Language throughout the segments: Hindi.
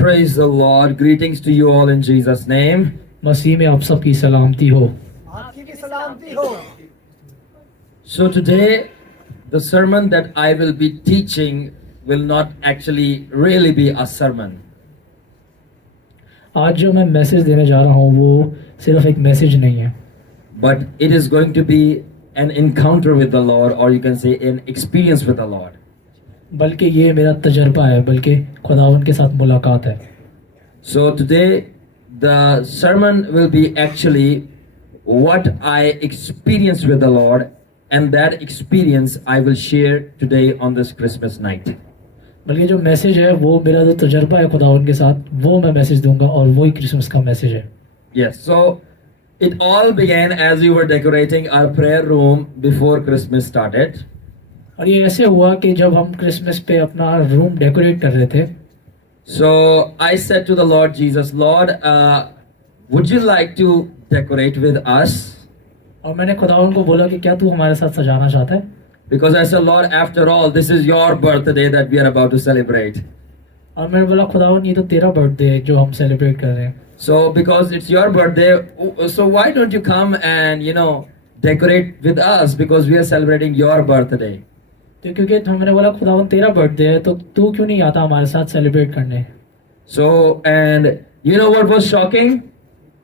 Praise the Lord. Greetings to you all in Jesus' name. मसीह में आप सबकी सलामती हो। आपकी भी सलामती हो। So today, the sermon that I will be teaching will not actually really be a sermon. आज जो मैं मैसेज देने जा रहा हूँ वो सिर्फ एक मैसेज नहीं है, But it is going to be an encounter with the Lord, or you can say an experience with the Lord. बल्कि ये मेरा तजर्बा है, बल्कि खुदावन के साथ मुलाकात है। So today, the sermon will be actually what I experienced with the Lord, and that experience I will share today on this Christmas night. बल्कि जो मैसेज है वो मेरा जो तजर्बा है खुदावन के साथ, वो मैं मैसेज दूंगा और वही क्रिसमस का मैसेज है। Yes, so it all began as we were decorating our prayer room before Christmas started. और ये ऐसे हुआ कि जब हम क्रिसमस पे अपना रूम डेकोरेट कर रहे थे, So I said to the Lord Jesus, Lord, would you like to decorate with us? और मैंने खुदावन को बोला कि क्या तू हमारे साथ सजाना चाहता है? Because I said, Lord, after all, this is your birthday that we are about to celebrate. और मैंने बोला खुदावन ये तो तेरा बर्थडे है जो हम सेलिब्रेट कर रहे हैं, So because it's your birthday, so why don't you come and, decorate with us because we are celebrating your birthday. तो क्योंकि मैंने बोला खुदावन तेरा बर्थडे है तो तू क्यों नहीं आता हमारे साथ सेलिब्रेट करने? So, and you know what was shocking?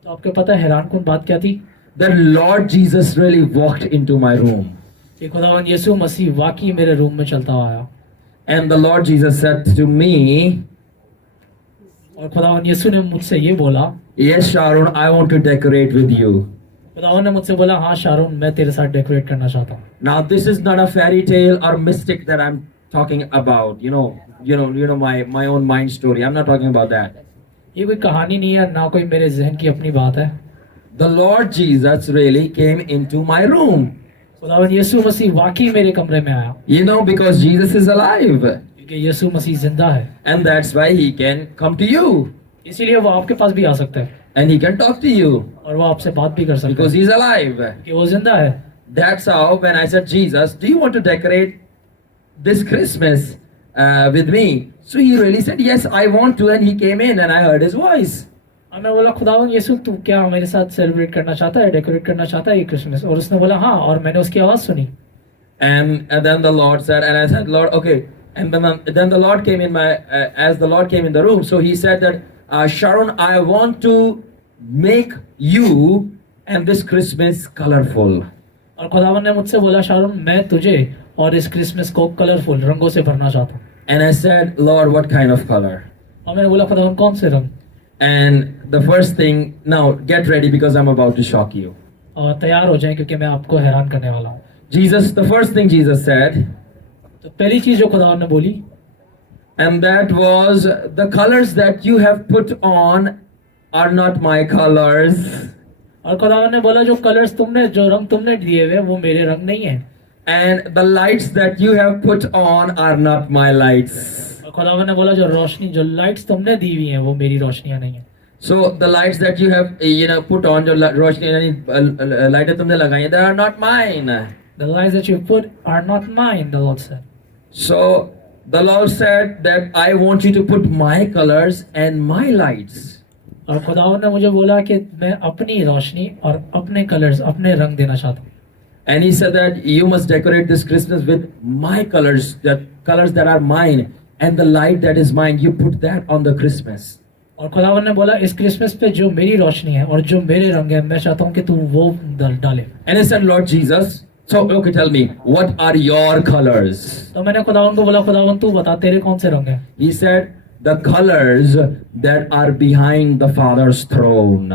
तो आपको पता है हैरान कुन बात क्या थी? That Lord Jesus really walked into my room. कि खुदावन यीशु मसीह वाकई मेरे रूम में चलता हुआ आया And the Lord Jesus said to me, और खुदावन यीशु ने मुझसे ये बोला, Yes, Sharon, I want to decorate with you. खुदावन ने मुझसे बोला हाँ शारून मैं तेरे साथ डेकोरेट करना चाहता हूँ। Now, this is not a fairy tale or mystic that I'm talking about. My own mind story. I'm not talking about that. ये कोई कहानी नहीं है, ना कोई मेरे जहन की अपनी बात है। The Lord Jesus really came into my room. खुदावन यीशु मसीह वाकई मेरे कमरे में आया, Because Jesus is alive. क्योंकि यीशु मसीह जिंदा है, And that's why he can come to you. इसीलिए वो आपके पास भी आ सकता है And he can talk to you. और वो आपसे बात भी कर सकता Because है he's alive. कि वो जिंदा है। That's how when I said, Jesus, do you want to decorate this Christmas with me? So he really said, yes, I want to. And he came in and I heard his voice. और मैं बोला खुदावन यीशु तू क्या मेरे साथ सेलिब्रेट करना चाहता है, डेकोरेट करना चाहता है ये क्रिसमस? और उसने बोला हाँ, और मैंने उसकी आवाज़ सुनी। And then the Lord said, and I said, Lord, okay. And then the Lord came in as the Lord came in the room. So he said that, Sharon, I want to make you and this Christmas colorful. और खुदावन ने मुझसे बोला शारून मैं तुझे और इस क्रिसमस को कलरफुल रंगों से भरना चाहता हूँ। And I said, Lord, what kind of color? और मैंने बोला खुदावन कौन से रंग? And the first thing, now get ready because I'm about to shock you. और तैयार हो जाएं क्योंकि मैं आपको हैरान करने वाला हूँ। The first thing Jesus said, तो पहली चीज जो खुदावन ने बोली, and that was the colors that you have put on are not my colors. और खुदावन ने बोला जो कलर्स तुमने जो रंग तुमने दिए हुए वो मेरे रंग नहीं है। And the lights that you have put on are not my lights. और खुदावन ने बोला जो रोशनी जो लाइट्स तुमने दी हुई हैं वो मेरी रोशनियां नहीं है। So the lights that you have put on, जो रोशनी यानी लाइटें तुमने लगाई हैं, they are not mine. The lights that you put are not mine, the Lord said. So the Lord said that I want you to put my colors and my lights. और खुदावन ने मुझे बोला कि मैं अपनी रोशनी और अपने कलर्स अपने रंग देना चाहता हूँ। And he said that you must decorate this Christmas with my colors, the colors that are mine, and the light that is mine, you put that on the Christmas. और खुदावन ने बोला इस क्रिसमस पे जो मेरी रोशनी है और जो मेरे रंग है मैं चाहता हूँ कि तू वो डाले। And he said, Lord Jesus, so okay, tell me, what are your colors? तो मैंने खुदावन को बोला खुदावन तू बता तेरे कौन से रंग हैं? He said, the colors that are behind the Father's throne.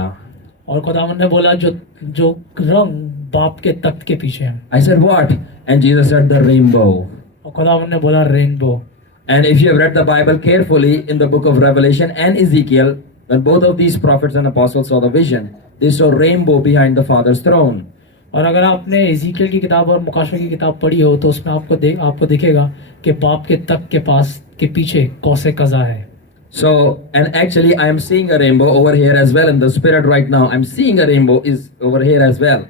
और खुदावन ने बोला जो जो रंग बाप के तख्त के पीछे हैं। I said, what? And Jesus said, the rainbow. और खुदावन ने बोला rainbow. And if you have read the Bible carefully in the book of Revelation and Ezekiel, when both of these prophets and apostles saw the vision, they saw rainbow behind the Father's throne. और अगर आपने इज़ीकियल की किताब और मुकाशवा की किताब पढ़ी हो तो उसमें आपको दिखेगा कि बाप के तख्त के पास के पीछे कौसे कज़ा है। So, and actually I am seeing a rainbow over here as well in the spirit right now. I'm seeing a rainbow is over here as well.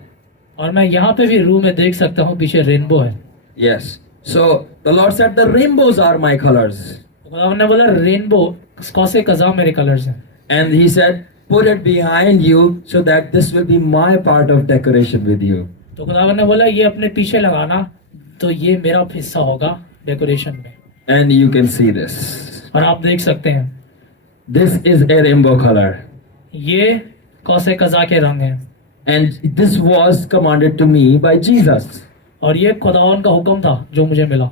और मैं यहाँ पे भी रूह में देख सकता हूँ पीछे रेनबो है। Yes. So the Lord said the rainbows are my colors. खुदावन ने बोला रेनबो कौसे कज़ा मेरे कलर्स हैं। And he said, put it behind you so that this will be my part of decoration with you. तो खुदावन ने बोला ये अपने पीछे लगाना, तो ये मेरा हिस्सा होगा डेकोरेशन में। And you can see this. और आप देख सकते हैं This is a rainbow color. ये कौसे कज़ा के रंग हैं। And this was commanded to me by Jesus. और ये खुदावन का हुक्म था जो मुझे मिला,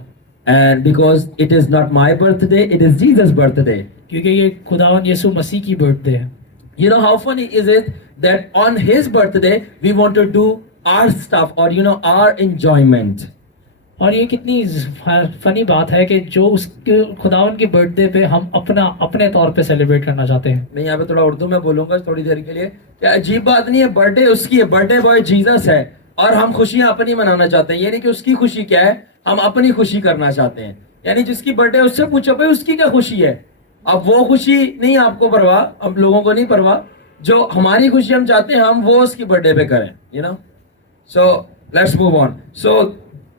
And because it is not my birthday, it is Jesus' birthday. क्योंकि ये खुदावन यीशु मसीह की बर्थडे है। You know how funny is it that on his birthday we want to do our stuff or our enjoyment. और ये कितनी फनी बात है कि जो उसके खुदावन की बर्थडे पे हम अपने तौर पे सेलिब्रेट करना चाहते हैं। मैं यहाँ पे थोड़ा उर्दू में बोलूंगा थोड़ी देर के लिए। क्या अजीब बात नहीं है, बर्थडे उसकी है, बर्थडे बॉय जीसस है और हम खुशियां अपनी मनाना चाहते हैं। यानी कि उसकी खुशी क्या है, हम अपनी खुशी करना चाहते हैं। यानी जिसकी बर्थडे उससे पूछो भाई उसकी क्या खुशी है। अब वो खुशी नहीं आपको परवाह, हम लोगों को नहीं परवाह, जो हमारी खुशी हम चाहते हैं हम वो उसकी बर्थडे पे करें। So let's move on. So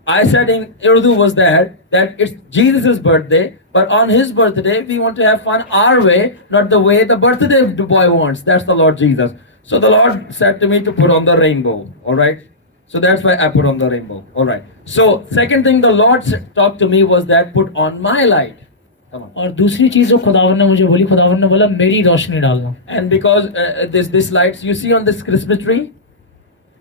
I said in Urdu was that it's Jesus' birthday, but on his birthday we want to have fun our way, not the way the birthday boy wants. That's the Lord Jesus. So the Lord said to me to put on the rainbow. All right. So that's why I put on the rainbow. All right. So second thing the Lord talked to me was that put on my light. Come on. और दूसरी चीज जो खुदावन ने मुझे बोली, खुदावन ने बोला मेरी रोशनी डालना। And because this lights you see on this Christmas tree,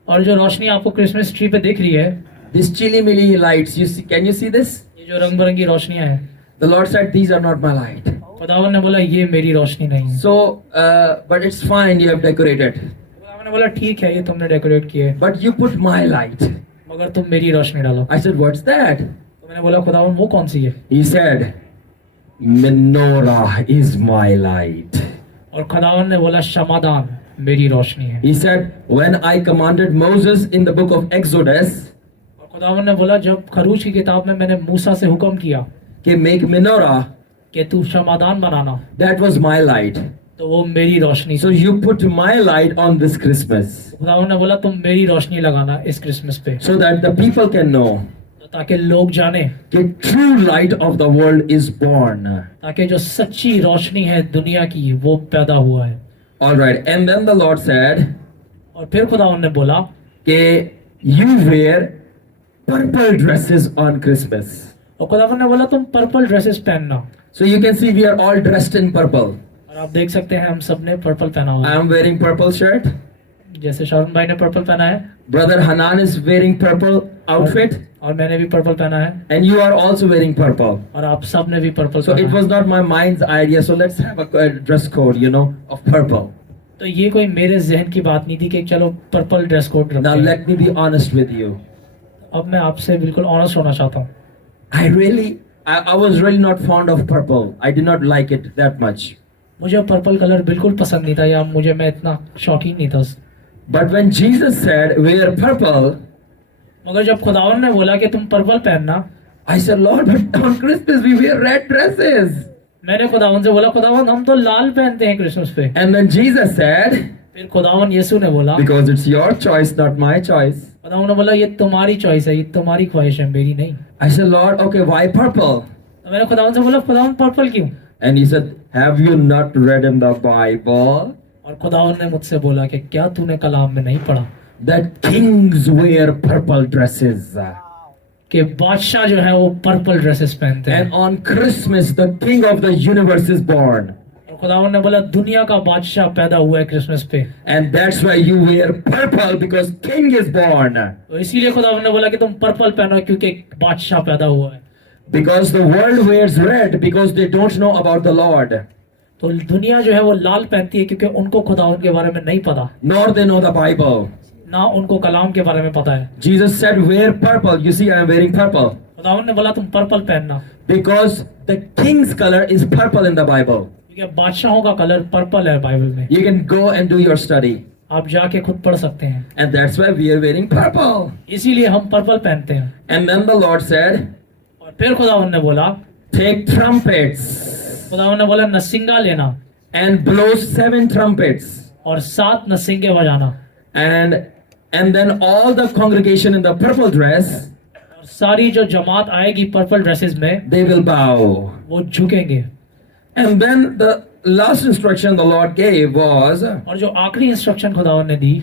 और जो रोशनी आपको क्रिसमस ट्री पे दिख रही है, this chili milli lights, you see, can you see this? ये जो रंग बिरंगी रोशनियां हैं, The Lord said these are not my light. खुदावन ने बोला ये मेरी रोशनी नहीं है। So, but it's fine, you have decorated. खुदावन ने बोला ठीक है ये तुमने डेकोरेट किए, But you put my light. मगर तुम मेरी रोशनी डालो। I said, what's that? तो मैंने बोला खुदावन वो कौन सी है? He said, menorah is my light. और खुदावन ने बोला क्षमादान मेरी रोशनी है। He said, when I commanded Moses in the book of Exodus, और खुदावन ने बोला जब खरूज की किताब में मैंने मूसा से हुक्म किया कि make menorah, कि तू क्षमादान बनाना, that was my light. तो वो मेरी रोशनी। So you put my light on this Christmas खुदावन ने बोला तुम मेरी रोशनी लगाना इस क्रिसमस पे, so that the people can know ताकि लोग जाने कि true light of the world is born. ताकि जो सच्ची रोशनी है दुनिया की वो पैदा हुआ है। All right, and then the Lord said और फिर खुदावन ने बोला कि you wear purple dresses on Christmas. और खुदावन ने बोला तुम पर्पल ड्रेसेस पहनना। So you can see we are all dressed in purple. और आप देख सकते हैं हम सब ने पर्पल पहना हुआ I है। am wearing purple shirt. जैसे शारून भाई ने पर्पल पहना है, Brother Hanan is wearing purple outfit. और मैंने भी पर्पल पहना है, And you are also wearing purple. और आप सब ने भी पर्पल So it पहना was है। not my mind's idea. So let's have a dress code, of purple. तो ये कोई मेरे जहन की बात नहीं थी कि चलो पर्पल ड्रेस कोड Now रखते हैं। let me be honest with you. अब मैं आपसे बिल्कुल ऑनेस्ट होना चाहता हूँ। I was really not fond of purple. I did not like it that much. मुझे पर्पल कलर बिल्कुल पसंद नहीं था, या मैं इतना शौकीन नहीं था। But when Jesus said, wear purple, मगर जब खुदावन ने बोला कि तुम पर्पल पहनना, I said, Lord, but on Christmas we wear red dresses. मैंने खुदावन से बोला खुदावन हम तो लाल पहनते हैं क्रिसमस पे। And then Jesus said, फिर खुदावन यीशु ने बोला, because it's your choice, not my choice. खुदावन ने बोला ये तुम्हारी चॉइस है, ये तुम्हारी ख्वाहिश है, मेरी नहीं। I said, Lord, okay, why purple? तो मैंने खुदावन से बोला खुदावन पर्पल क्यों? And he said, have you not read in the Bible और खुदावन ने मुझसे बोला कि क्या तूने कलाम में नहीं पढ़ा that kings wear purple dresses? कि बादशाह जो है वो पर्पल ड्रेसेस पहनते हैं। And on Christmas, the king of the universe is born. और खुदावन ने बोला दुनिया का बादशाह पैदा हुआ है क्रिसमस पे, And that's why you wear purple because king is born. तो इसीलिए खुदावन ने बोला कि तुम पर्पल पहनो क्योंकि बादशाह पैदा हुआ है। Because the world wears red because they don't know about the Lord. तो दुनिया जो है वो लाल पहनती है क्योंकि उनको खुदावन के बारे में नहीं पता, Nor they know the Bible. ना उनको कलाम के बारे में पता है। Jesus said, wear purple. You see, I am wearing purple. खुदावन ने बोला तुम पर्पल पहनना Because the king's color is purple in the Bible. क्योंकि बादशाहों का कलर पर्पल है बाइबल में। You can go and do your study. आप जाके खुद पढ़ सकते हैं, And that's why we are wearing purple. इसीलिए हम पर्पल पहनते हैं। And then the Lord said, और फिर खुदावन ने बोला, take trumpets खुदावन ने बोला नसिंगा लेना and blow 7 trumpets. और 7 नसिंगे बजाना, And then all the congregation in the purple dress, और सारी जो जमात आएगी पर्पल ड्रेसेस में they will bow. वो झुकेंगे। And then the last instruction the Lord gave was और जो आखिरी इंस्ट्रक्शन खुदावन ने दी,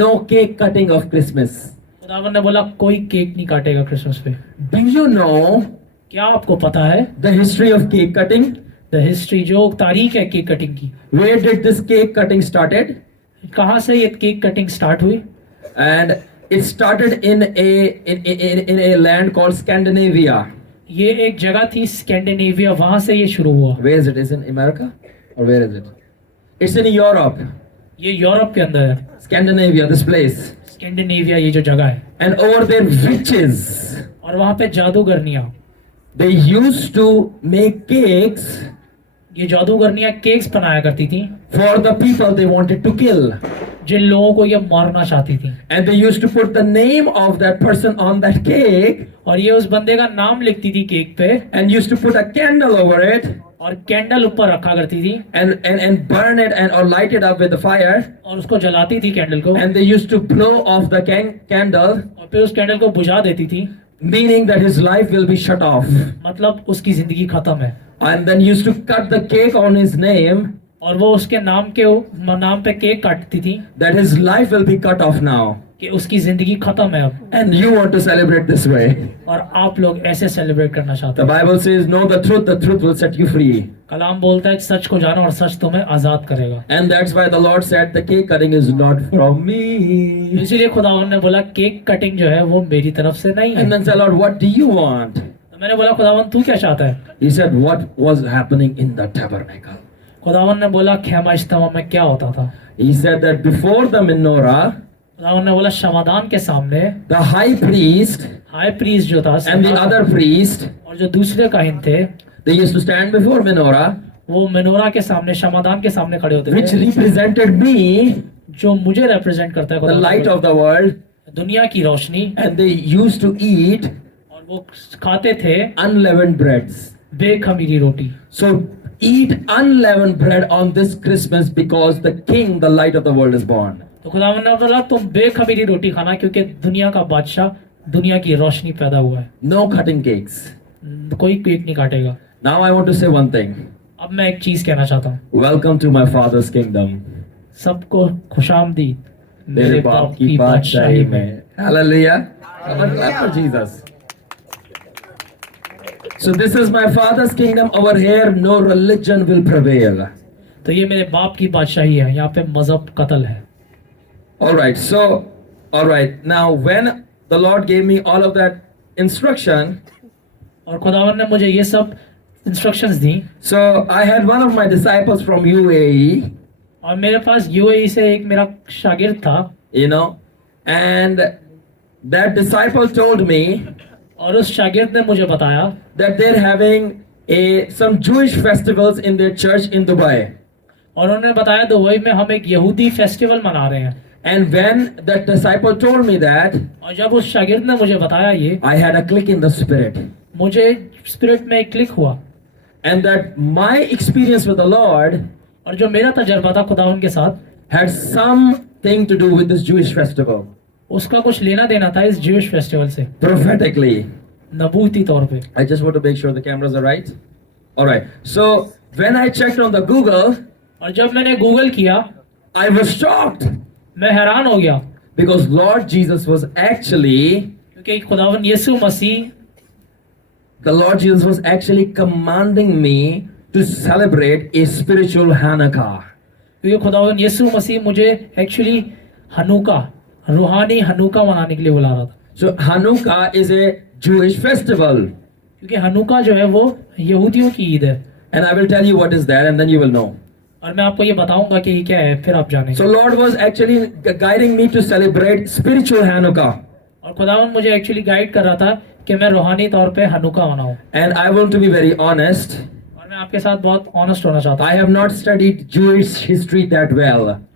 no cake cutting of Christmas. खुदावन ने बोला कोई केक नहीं काटेगा क्रिसमस पे। Do you know क्या आपको पता है the history of cake cutting? The history, जो तारीख है केक कटिंग की, Where did this cake cutting started? कहाँ से ये केक कटिंग स्टार्ट हुई? And it started in a land called Scandinavia. ये एक जगह थी स्कैंडिनेविया, वहां से ये शुरू हुआ। Where is it? Is it in America? Or where is it? It's in Europe. ये यूरोप के अंदर है, Scandinavia, this place. स्कैंडिनेविया ये जो जगह है। And over there, witches, और वहां पे जादूगरनियां, they used to make cakes ये जादूगरनियां केक्स बनाया करती थी for the people they wanted to kill. जिन लोगों को ये मारना चाहती थी। And they used to put the name of that person on that cake और ये उस बंदे का नाम लिखती थी केक पे, and used to put a candle over it और कैंडल ऊपर रखा करती थी, and burn it and or light it up with the fire. और उसको जलाती थी कैंडल को, And they used to blow off the candle, और फिर उस कैंडल को बुझा देती थी, meaning that his life will be shut off. मतलब उसकी जिंदगी खत्म है। And then used to cut the cake on his name, और वो उसके नाम पे केक काटती थी that his life will be cut off now. कि उसकी जिंदगी खत्म है अब, And you want to celebrate this way. और आप लोग ऐसे सेलिब्रेट करना चाहते The हो। Bible says, know the truth will set you free. कलाम बोलता है सच को जानो और सच तुम्हें आजाद करेगा। And that's why the Lord said, the cake cutting is not from me. इसीलिए खुदावन ने बोला केक कटिंग जो है वो मेरी तरफ से नहीं है। And then said, Lord, what do you want? तो मैंने बोला खुदावन तू क्या चाहता है? He said, what was happening in the tabernacle? खुदावन ने बोला खेमा इज्तिमा में क्या होता था? He said that before the menorah, खुदावन ने बोला क्षमादान के सामने the high priest high priest जो था and the other priest, और जो दूसरे काहिन थे, they used to stand before menorah, वो मेनोरा के सामने क्षमादान के सामने खड़े होते which थे, represented me, जो मुझे रिप्रेजेंट करता है the खुदावन light ने of the world, बोला, दुनिया की रोशनी। and they used to eat और वो खाते थे unleavened breads. बेखमीरी roti. So eat unleavened bread on this Christmas because the King, the light of the world, is born. तो खुदावन ने बोला तुम बेखमीरी रोटी खाना क्योंकि दुनिया का बादशाह, दुनिया की रोशनी पैदा हुआ है। No cutting cakes. कोई केक नहीं काटेगा। Now I want to say one thing. अब मैं एक चीज कहना चाहता हूँ, Welcome to my Father's kingdom. सबको खुशामदीद मेरे बाप की बादशाही में. Hallelujah. Come on, clap for Jesus. So this is my Father's kingdom. Over here, no religion will prevail. तो ये मेरे बाप की बादशाही है, यहाँ पे मजहब कत्ल है। All right. Now, when the Lord gave me all of that instruction, और खुदावन ने मुझे ये सब instructions the, so I had one of my disciples from UAE, और मेरे पास यूएई से एक मेरा शागिर्द था, you know, and that disciple told me और उस शागिर्द ने मुझे बताया that they're having some Jewish festivals in their church in Dubai. और उन्होंने बताया दुबई में हम एक यहूदी फेस्टिवल मना रहे हैं। And when that disciple told me that, और जब उस शागिर्द ने मुझे बताया ये, I had a click in the spirit. मुझे स्पिरिट में एक क्लिक हुआ, And that my experience with the Lord और जो मेरा तजर्बा था खुदावन के साथ, had something to do with this Jewish festival. उसका कुछ लेना देना था इस ज्यूइश फेस्टिवल से, Prophetically. नबूती तौर पे। I just want to make sure the cameras are right. All right. So when I checked on the Google, और जब मैंने गूगल किया, I was shocked मैं हैरान हो गया, because Lord Jesus was actually, क्योंकि खुदावन यीशु मसीह, the Lord Jesus was actually commanding me to celebrate a spiritual Hanukkah. क्योंकि खुदावन यीशु मसीह मुझे एक्चुअली हनुका, रूहानी हनुका मनाने के लिए बुला रहा था। So Hanukkah is a Jewish festival. क्योंकि हनुका जो है वो यहूदियों की ईद है, And I will tell you what is that and then you will know. और मैं आपको ये बताऊंगा कि ये क्या है, फिर आप जानेंगे। So Lord was actually guiding me to celebrate spiritual Hanukkah. और खुदावन मुझे एक्चुअली गाइड कर रहा था कि मैं रूहानी तौर पे हनुका मनाऊं। And I want to be very honest. और मैं आपके साथ बहुत ऑनेस्ट होना चाहता I have not studied Jewish history that well. हूँ,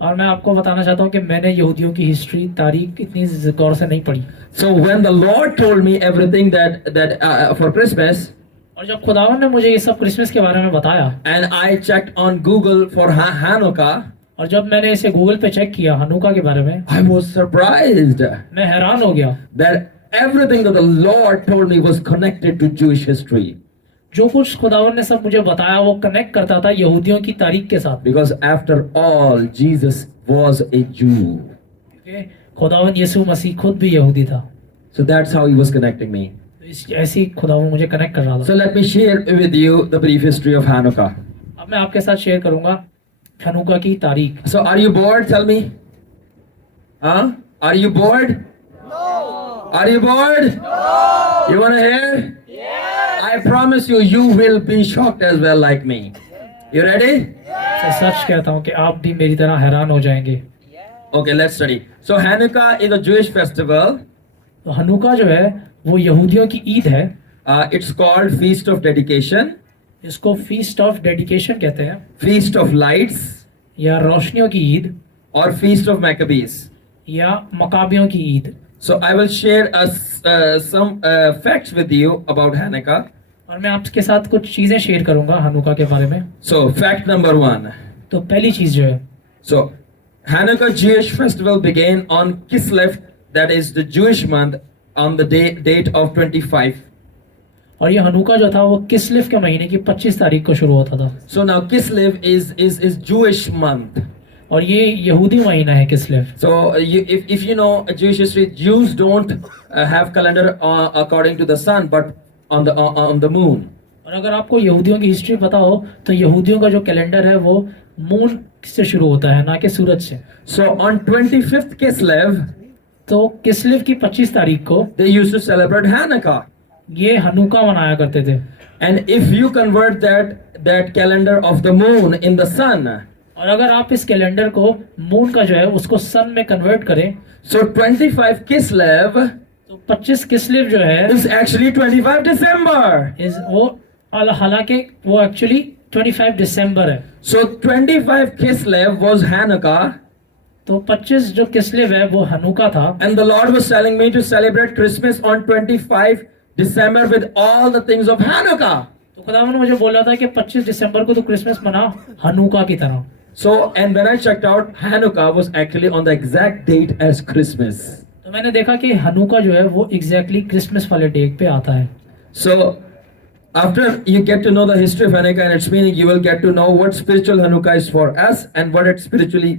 और मैं आपको बताना चाहता हूँ कि मैंने यहूदियों की हिस्ट्री, तारीख इतनी गौर से नहीं पढ़ी। So when the Lord told me everything that for Christmas, और जब खुदावन ने मुझे ये सब क्रिसमस के बारे में बताया, and I checked on Google for Hanukkah, और जब मैंने इसे गूगल पे चेक किया हनुका के बारे में, I was surprised मैं हैरान हो गया that everything that the Lord told me was connected to Jewish history. जो कुछ खुदावन ने सब मुझे बताया वो कनेक्ट करता था यहूदियों की तारीख के साथ। Because after all, Jesus was a Jew. क्योंकि खुदावन यीशु मसीह खुद भी यहूदी था। So that's how he was connecting me. ऐसे ही खुदावन मुझे कनेक्ट कर रहा था। So let me share with you the brief history of Hanukkah. अब मैं आपके साथ शेयर करूंगा हनुका की तारीख। So are you bored? Tell me. Huh? Are you bored? No. Are you bored? No. You want to hear? Yes. I promise you, you will be shocked as well like me. You ready? मैं सच कहता हूँ कि आप भी मेरी तरह हैरान हो जाएंगे। Okay, let's study. So Hanukkah is a Jewish festival. तो हनुका जो है वो यहूदियों की ईद है। It's called Feast of Dedication, इसको फीस्ट ऑफ डेडिकेशन कहते हैं Feast of Lights, या रोशनियों की Eid or Feast of Maccabees. या मकाबियों की Eid. So I will share some facts with you about Hanukkah. और मैं आपके साथ कुछ चीजें शेयर करूंगा हनुका के बारे में। So fact number 1. तो पहली चीज जो है So Hanukkah Jewish festival began on Kislev, that is the Jewish month, on the date of 25. और ये हनुका जो था वो किस्लेव के महीने की 25 तारीख को शुरू होता था। So now Kislev is Jewish month. और ये यहूदी महीना है किस्लेव। So if you know Jewish history, Jews don't have calendar according to the sun, but on the moon. और अगर आपको यहूदियों की हिस्ट्री पता हो तो यहूदियों का जो कैलेंडर है वो मून से शुरू होता है ना कि सूरज से। So on 25th Kislev, तो किस्लेव की 25 तारीख को they used to celebrate Hanukkah. ये हनुका मनाया करते थे। And if you convert that calendar of the moon in the sun, और अगर आप इस कैलेंडर को मून का जो है उसको सन में कन्वर्ट करें so 25 Kislev तो 25 किस्लेव जो है is actually 25 December. इस वो हालांकि वो एक्चुअली 25 दिसंबर है। So 25 Kislev was Hanukkah, तो 25 जो किस्लेव है वो हनुका था। and the Lord was telling me to celebrate Christmas on 25 December with all the things of Hanukkah. तो खुदावन ने मुझे बोला था कि 25 दिसंबर को तो क्रिसमस मना हनुका की तरह। So, and when I checked out, Hanukkah was actually on the exact date as Christmas. तो मैंने देखा कि हनुका जो है वो एग्जैक्टली क्रिसमस वाले डेट पे आता है। So, after you get to know the history of Hanukkah and its meaning, you will get to know what spiritual Hanukkah is for us and what it spiritually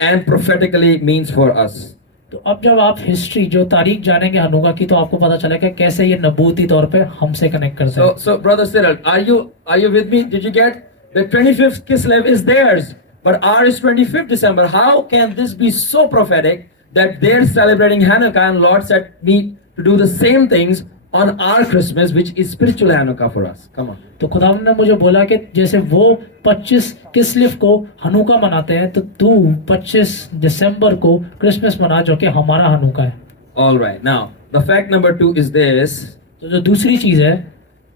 and prophetically means for us. तो अब जब आप हिस्ट्री जो तारीख जानेंगे हनुका की तो आपको पता चलेगा कैसे ये नबूती तौर पे हमसे कनेक्ट करते हैं। So brother Cyril, are you with me? Did you get the 25th Kislev is theirs, but ours is 25th December. How can this be so prophetic that they're celebrating Hanukkah and Lord said me to do the same things on our Christmas, which is spiritual Hanukkah for us? Come on. तो खुदावन ने मुझे बोला कि जैसे वो 25 किस्लेव को हनुका मनाते हैं तो तू 25 दिसंबर को क्रिसमस मना जो कि हमारा हनुका है। All right. Now, the fact number 2 is this. तो जो दूसरी चीज है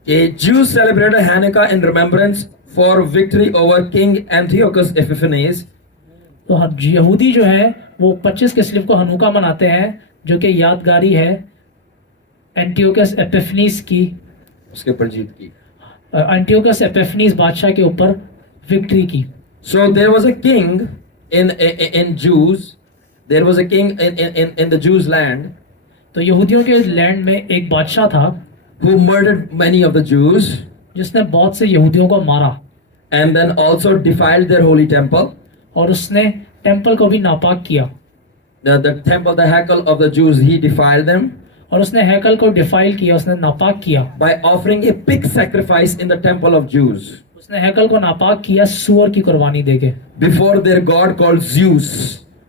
A Jews celebrated Hanukkah in remembrance for victory over King Antiochus Epiphanes. तो यहूदी जो है वो 25 किस्लेव को हनुका मनाते हैं जो कि यादगारी है एंटियोकस एपिफनीस की, उसके ऊपर जीत की। एंटियोकस एपिफनीस बादशाह के ऊपर विक्ट्री की। So there was a king in Jews. There was a king in the Jews' land. तो यहूदियों के लैंड में एक बादशाह था who murdered many of the Jews जिसने बहुत से यहूदियों को मारा and then also defiled their holy temple. और उसने टेंपल को भी नापाक किया। The temple, the heckle of the Jews, he defiled them और उसने हैकल को डिफाइल किया, उसने नापाक किया by offering a pig sacrifice in the temple of Jews उसने हैकल को नापाक किया सूअर की कुर्बानी देके before their god called Zeus,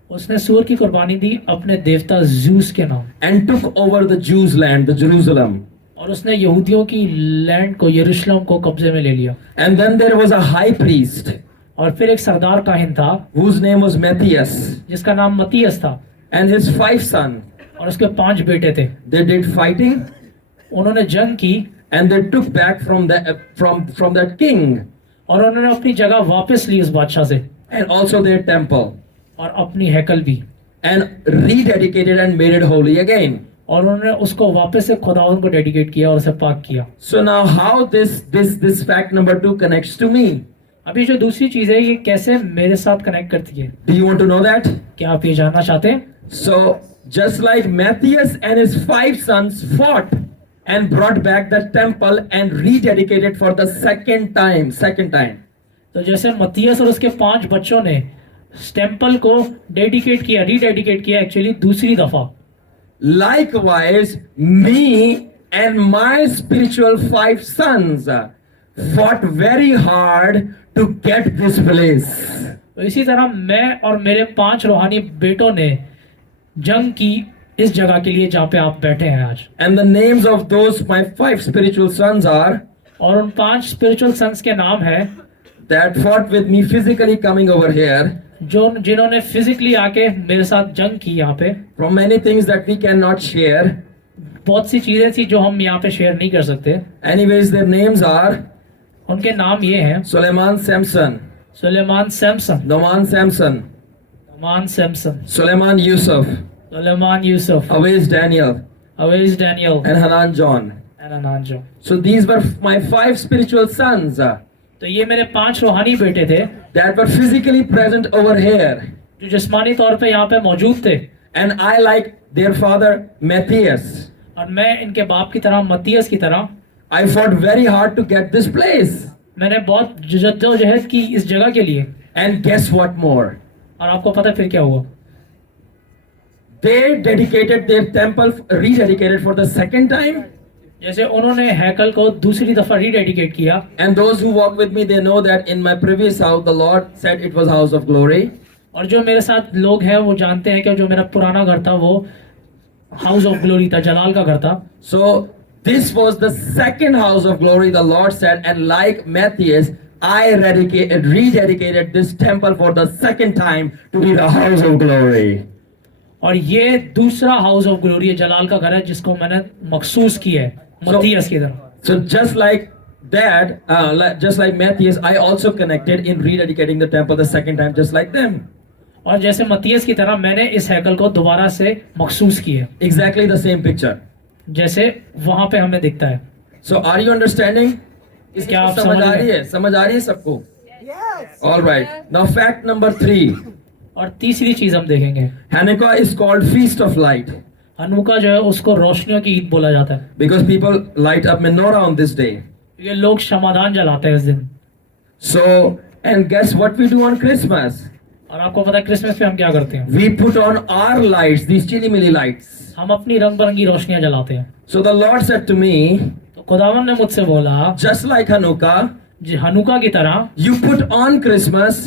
उसने सूअर की कुर्बानी दी अपने देवता ज़्यूस के नाम and took over the Jews' land, the Jerusalem. और उसने यहूदियों की लैंड को यरूशलेम को कब्जे में ले लिया। And then there was a high priest और फिर एक सरदार काहिन था whose name was Matthias, जिसका नाम मतीयस था and his 5 sons. और उसके 5 बेटे थे। They did fighting उन्होंने जंग की and they took back from that king और उन्होंने अपनी जगह वापस ली उस बादशाह से and also their temple और अपनी हैकल भी and rededicated and made it holy again. और उन्होंने उसको वापस से खुदावंद को डेडिकेट किया और उसे पाक किया। So now how this fact number 2 connects to me? अभी जो दूसरी चीज है ये कैसे मेरे साथ कनेक्ट करती है, Do you want to know that? क्या आप ये जानना चाहते हैं? So just like Matthias and his 5 sons fought and brought back the temple and rededicated for the second time. तो जैसे मत्तियस और उसके 5 बच्चों ने टेम्पल को डेडिकेट किया, रीडेडिकेट किया एक्चुअली दूसरी दफा. Likewise, me and my spiritual 5 sons fought very hard to get this place. तो इसी तरह मैं और मेरे 5 रूहानी बेटों ने जंग की इस जगह के लिए जहाँ पे आप बैठे हैं आज. And the names of those my 5 spiritual sons are और उन 5 स्पिरिचुअल सन्स के नाम है that fought with me physically coming over here जो जिन्होंने फिजिकली आके मेरे साथ जंग की यहाँ पे. from many things that we cannot share. बहुत सी चीजें थी जो हम यहाँ पे शेयर नहीं कर सकते. Anyways, their names are उनके नाम ये हैं Suleiman Samson, Suleman Samson, Noman Samson, मान Samson, Suleiman Yusuf, Suleiman Yusuf, Awais Daniel, Awais Daniel and Hanan John. And अनांजो. So these were my 5 spiritual sons तो ये मेरे 5 रूहानी बेटे थे that were physically present over here. जो जिस्मानी तौर पे यहाँ पे मौजूद थे. And I, like their father Matthias, और मैं इनके बाप की तरह, मत्तियस की तरह, I fought very hard to get this place. मैंने बहुत जद्दोजहद की इस जगह के लिए. And guess what more? और आपको पता है फिर क्या हुआ? They dedicated their temple, rededicated for the second time. जैसे उन्होंने हैकल को दूसरी दफा रीडेडिकेट किया. And those who walk with me, they know that in my previous house, the Lord said it was house of glory. और जो मेरे साथ लोग हैं वो जानते हैं कि जो मेरा पुराना घर था वो हाउस ऑफ ग्लोरी था, जलाल का घर था. So this was the second house of glory, the Lord said, and like Matthias, I rededicated this temple for the second time to be the house of glory. और ये दूसरा हाउस ऑफ ग्लोरी है, जलाल का घर है, जिसको मैंने मखसूस किया है मत्तियस की तरह. So just like that, just like Matthias, I also connected in rededicating the temple the second time, just like them. और जैसे मत्तियस की तरह मैंने इस हैकल को दोबारा से मखसूस किया, Exactly the same picture. जैसे वहां पे हमें दिखता है. So are you understanding? क्या आप समझ समझ आ रहे रही हैं? है? समझ आ रही है सबको? Yes. All right. Now fact number 3. और तीसरी चीज हम देखेंगे, Hanukkah is called Feast of Light Hanukkah जो है उसको रोशनियों की ईद बोला जाता है. because people light up menorah on this day. ये लोग क्षमादान जलाते हैं इस दिन. So, and guess what we do on Christmas? और आपको पता है क्रिसमस पे हम क्या करते हैं? We put on our lights, these chili-milli lights. हम अपनी रंग बिरंगी रोशनियां जलाते हैं. So the Lord said to me, तो खुदावन ने मुझसे बोला, just like Hanukkah, जी हनुका की तरह you put on Christmas,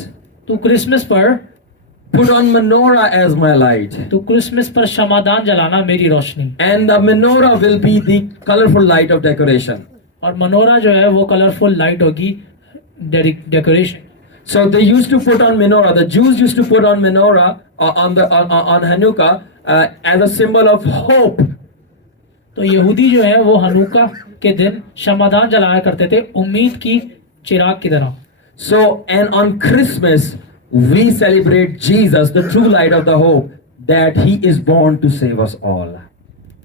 तू क्रिसमस पर put on menorah as my light. तू क्रिसमस पर क्षमादान जलाना मेरी रोशनी. And the menorah will be the colorful light of decoration. और मनोरा जो है वो कलरफुल लाइट होगी, decoration. So they used to put on menorah. The Jews used to put on menorah on Hanukkah as a symbol of hope. तो यहूदी जो है वो हनुका के दिन क्षमादान जलाया करते थे उम्मीद की चिराग की तरह. So, and on Christmas, we celebrate Jesus, the true light of the hope, that he is born to save us all.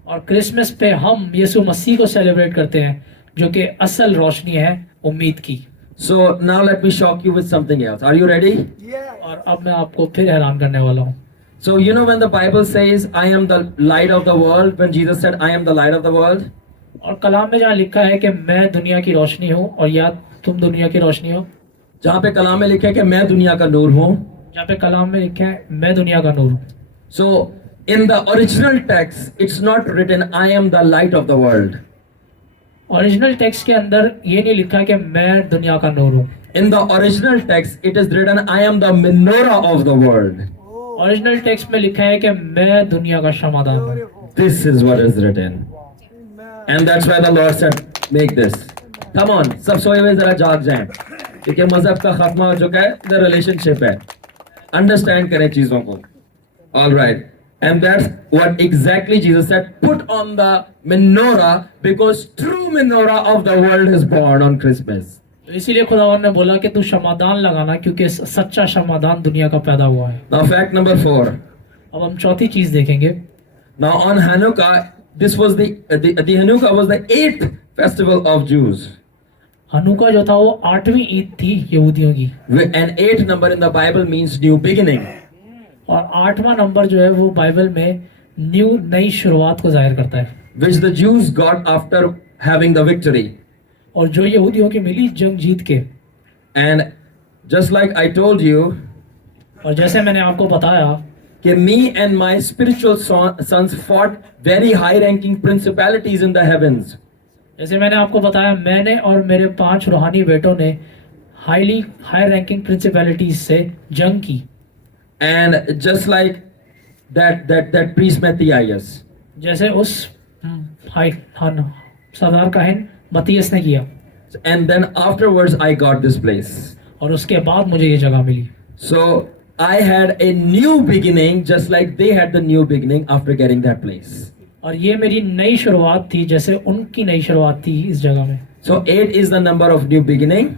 और क्रिसमस पे हम यीशु मसीह को सेलिब्रेट करते हैं जो कि असल रोशनी है उम्मीद की. So now let me shock you with something else. Are you ready? Yes. और अब मैं आपको फिर हैरान करने वाला हूँ. So you know when the Bible says, I am the light of the world, when Jesus said, I am the light of the world, और कलाम में जहाँ लिखा है कि मैं दुनिया की रोशनी हूँ और या तुम दुनिया की रोशनी हो, जहाँ पे कलाम में लिखा है कि मैं दुनिया का नूर हूँ. जहाँ पे कलाम में लिखा है मैं दुनिया का नूर हूँ. So in the original text, it's not written, I am the light of the world. Original text के अंदर ये नहीं लिखा कि मैं दुनिया का नूर हूँ. In the original text, it is written, I am the menorah of the world. Original text में लिखा है कि मैं दुनिया का क्षमादान हूँ. This is what is written. And that's why the Lord said, make this. Come on, सब सोए हुए जरा जाग जाएं, क्योंकि मजहब का खात्मा हो चुका है, the relationship है. Understand करें चीजों को. All right. And that's what exactly Jesus said, put on the menorah, because true menorah of the world is born on Christmas. तो इसीलिए खुदावन ने बोला कि तू क्षमादान लगाना क्योंकि सच्चा क्षमादान दुनिया का पैदा हुआ है. Now fact number 4. अब हम चौथी चीज देखेंगे. Now on Hanukkah, this was the Hanukkah was the 8th festival of Jews. Hanukkah जो था वो 8वीं ईद थी यहूदियों की. An 8 number in the Bible means new beginning. और 8वां नंबर जो है वो बाइबल में न्यू नई शुरुआत को जाहिर करता है. which the Jews got after having the victory. और जो यहूदियों की मिली जंग जीत के। And just like I told you, और जैसे मैंने आपको बताया कि me and my spiritual sons fought very high-ranking principalities in the heavens. जैसे मैंने आपको बताया, मैंने और मेरे 5 रूहानी बेटों ने हाई रैंकिंग प्रिंसिपैलिटीज से जंग की। And just like that priest Matthias. जैसे उस सरदार काहिन मत्तियस ने किया। And then afterwards I got this place. और उसके बाद मुझे ये जगह मिली। So I had a new beginning just like they had the new beginning after getting that place. और ये मेरी नई शुरुआत थी जैसे उनकी नई शुरुआत थी इस जगह में। So 8 is the number of new beginning.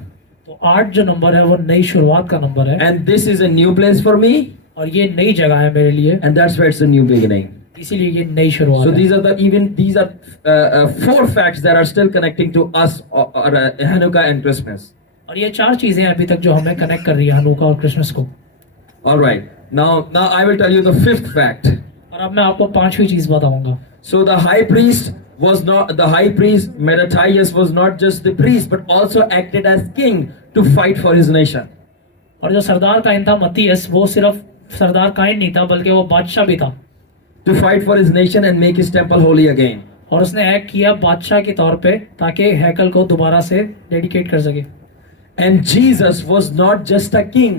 तो 8 जो नंबर है वो नई शुरुआत का नंबर है। And this is a new place for me. और ये नई जगह है मेरे लिए। And that's why it's a new beginning. इसीलिए ये नई शुरुआत So है। these are 4 facts that are still connecting to us Hanukkah and Christmas. और ये 4 चीजें अभी तक जो हमें कनेक्ट कर रही है हनुका और क्रिसमस को। All right. Now I will tell you the 5th fact. और अब मैं आपको 5वीं चीज बताऊंगा। So the high priest Mattathias was not just the priest but also acted as king to fight for his nation. और जो सरदार काइन था मत्तियस, वो सिर्फ सरदार काइन नहीं था बल्कि वो बादशाह भी था। To fight for his nation and make his temple holy again. और उसने एक्ट किया बादशाह के तौर पे ताकि हैकल को दोबारा से डेडिकेट कर सके। And Jesus was not just a king,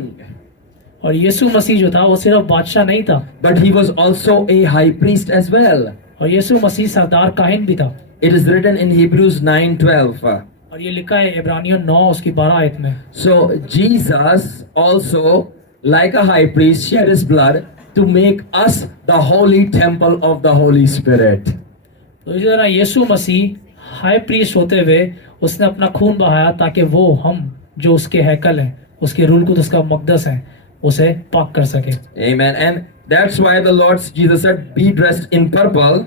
और यीशु मसीह जो था वो सिर्फ बादशाह नहीं था, but he was also a high priest as well. और यीशु मसीह सरदार काहिन भी था। It is written in Hebrews 9:12. और ये लिखा है इब्रानियों 9 उसकी 12 आयत में। So Jesus also, like a high priest, shed his blood to make us the holy temple of the Holy Spirit. तो इसी तरह यीशु मसीह हाई प्रीस्ट होते हुए उसने अपना खून बहाया ताकि वो हम जो उसके हैकल हैं, उसके रूल कुदस का मकदस है, उसे पाक कर सके। Amen. And that's why the Lord Jesus said, "Be dressed in purple,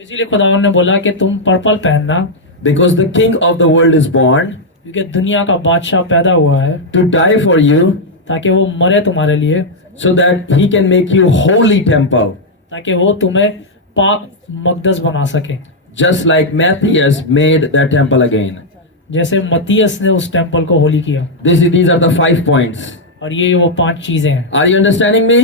इसीलिए खुदावंद ने बोला कि तुम पर्पल पहनना, because the King of the world is born क्योंकि दुनिया का बादशाह पैदा हुआ है to die for you, ताकि वो मरे तुम्हारे लिए, so that He can make you holy temple." ताकि वो तुम्हें पाक मकदस बना सके, Just like Matthias made that temple again. जैसे मत्तियस ने उस टेम्पल को होली किया। These are the 5 points. और ये वो 5 चीजें हैं। Are you understanding me?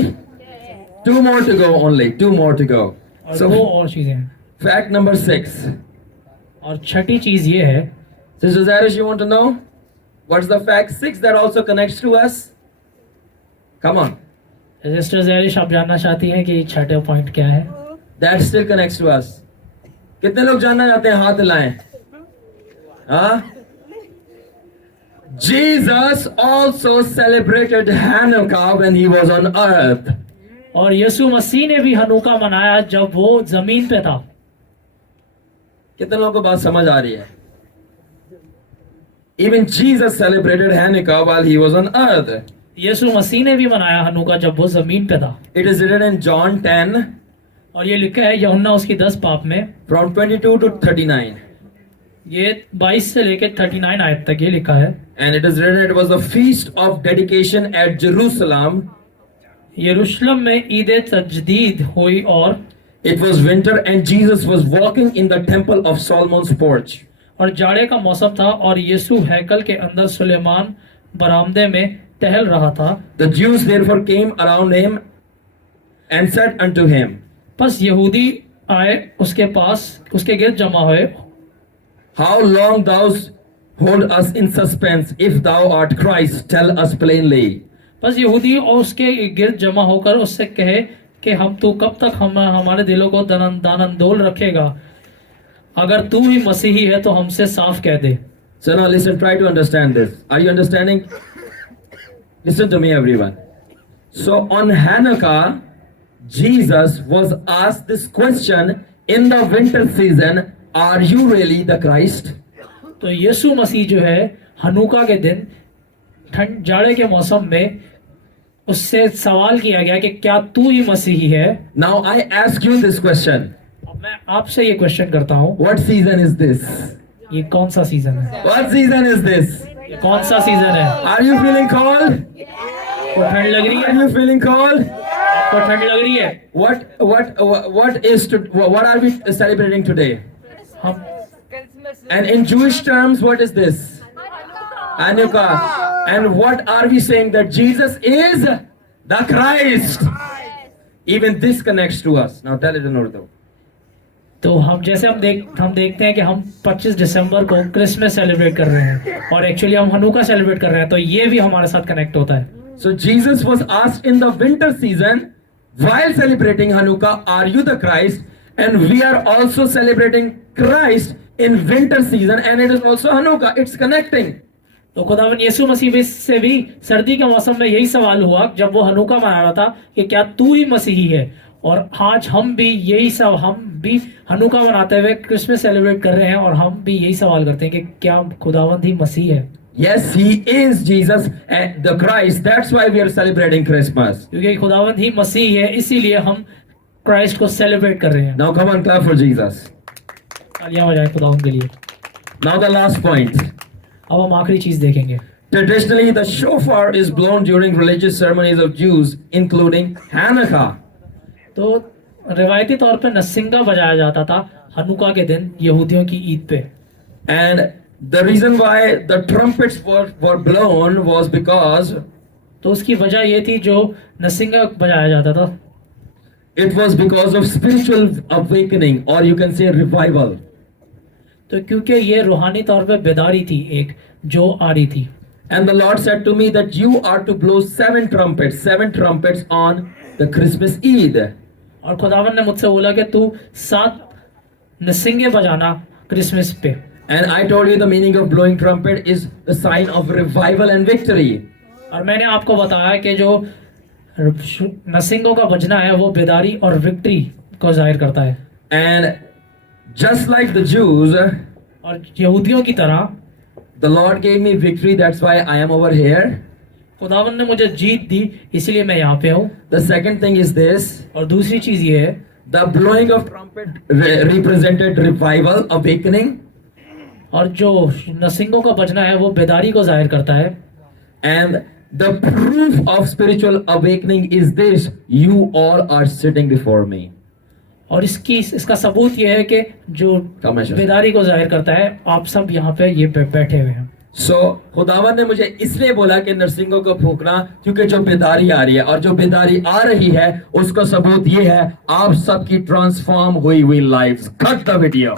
2 more to go only. 2 more to go. और So 2 और चीजें हैं। fact number 6. और छठी चीज ये है, Sister Zarish, you want to know? What's the fact 6 that also connects to us? Come on. Sister जैरिश आप जानना चाहती हैं कि छठे पॉइंट क्या है? That still connects to us. कितने लोग जानना चाहते हैं? हाथ हिलाएं। हाँ? Jesus also celebrated Hanukkah when he was on earth. और यीशु मसीह ने भी हनुका मनाया जब वो जमीन पे था। कितने लोगों को बात समझ आ रही है? Even Jesus celebrated Hanukkah while he was on earth. यीशु मसीह ने भी मनाया हनुका जब वो जमीन पे था। It is written in John 10 और ये लिखा है यूहन्ना उसकी 10 पाप में, from 22 to 39. ये 22 से लेकर 39 आयत तक ये लिखा है। And it is written, it was the feast of dedication at Jerusalem. यरूशलेम में ईद तजदीद हुई और It was winter and Jesus was walking in the temple of Solomon's porch. और जाड़े का मौसम था और यीशु हैकल के अंदर सुलेमान बरामदे में टहल रहा था। The Jews therefore came around him and said unto him, बस यहूदी आए उसके पास, उसके गिर्द जमा हुए। How long thou hold us in suspense? If thou art Christ, tell us plainly. बस यहूदी और उसके गिर्द जमा होकर उससे कहे कि हम तू कब तक हमारे दिलों को दानंदोल रखेगा? अगर तू ही मसीही है तो हमसे साफ कह दे। So now listen, try to understand this. Are you understanding? Listen to me, everyone. So on Hanukkah, Jesus was asked this question in the winter season, are you really the Christ? तो यीशु मसीह जो है हनुका के दिन ठंड जाड़े के मौसम में उससे सवाल किया गया कि क्या तू ही मसीही है? Now I ask you this question. अब मैं आपसे ये क्वेश्चन करता हूँ, What season is this? ये कौन सा सीजन है? What season is this? ये कौन सा सीजन है? Are you feeling cold? आपको ठंड लग रही Are है? you feeling cold? आपको आपको ठंड लग रही है? What are we celebrating today? हम And in Jewish terms, what is this? Hanukkah. And what are we saying? That Jesus is the Christ. Even this connects to us. Now tell it in Urdu. तो हम जैसे हम देखते हैं कि हम 25 दिसंबर को क्रिसमस सेलिब्रेट कर रहे हैं और एक्चुअली हम हनुका सेलिब्रेट कर रहे हैं, तो ये भी हमारे साथ कनेक्ट होता है. So Jesus was asked in the winter season while celebrating Hanukkah, are you the Christ? And we are also celebrating Christ in winter season, and it is also Hanukkah. It's connecting. तो खुदावन यीशु मसीह से भी सर्दी के मौसम में यही सवाल हुआ जब वो हनुका मना रहा था कि क्या तू ही मसीही है, और आज हम भी हनुका मनाते हुए क्रिसमस सेलिब्रेट कर रहे हैं और हम भी यही सवाल करते हैं कि क्या खुदावंद ही मसीह है. Yes, he is Jesus, the Christ. That's why we are celebrating Christmas. क्योंकि खुदावंद ही मसीह है, इसीलिए हम क्राइस्ट को सेलिब्रेट कर रहे हैं. Now come on, clap for Jesus. तालियां बजाएं खुदावंद के लिए. Now the last point. अब हम आखिरी चीज देखेंगे. Traditionally, the shofar is blown during religious ceremonies of Jews, including Hanukkah. तो रिवायती तौर पे नरसिंगा बजाया जाता था हनुका के दिन यहूदियों की ईद पे. And the reason why the trumpets were blown was because तो उसकी वजह ये थी जो नरसिंगा बजाया जाता था, it was because of spiritual awakening, or you can say revival. तो क्योंकि ये रूहानी तौर पे बेदारी थी एक जो आ रही थी. And the Lord said to me that you are to blow 7 trumpets on the Christmas Eid. और खुदावन ने मुझसे बोला कि तू 7 नरसिंगे बजाना क्रिसमस पे. And I told you the meaning of blowing trumpet is the sign of revival and victory. और मैंने आपको बताया कि जो नरसिंगों का बजना है वो बेदारी और विक्ट्री को जाहिर करता है. And just like the Jews, और यहूदियों की तरह the Lord gave me victory, that's why I am over here. खुदावन ने मुझे जीत दी, इसीलिए मैं यहाँ पे हूँ. The second thing is this, और दूसरी चीज ये है, the blowing of trumpet represented revival, awakening. और जो नरसिंगों का बजना है वो बेदारी को जाहिर करता है. And the proof of spiritual awakening is this, you all are sitting before me. और इसका सबूत ये है कि जो Commercial. बेदारी को जाहिर करता है, आप सब यहाँ पे ये बैठे हुए हैं. So खुदावन ने मुझे इसलिए बोला कि नरसिंगों को फूकना, क्योंकि जो बेदारी आ रही है, और जो बेदारी आ रही है उसका सबूत ये है आप सबकी ट्रांसफॉर्म हुई लाइव्स. Cut the video.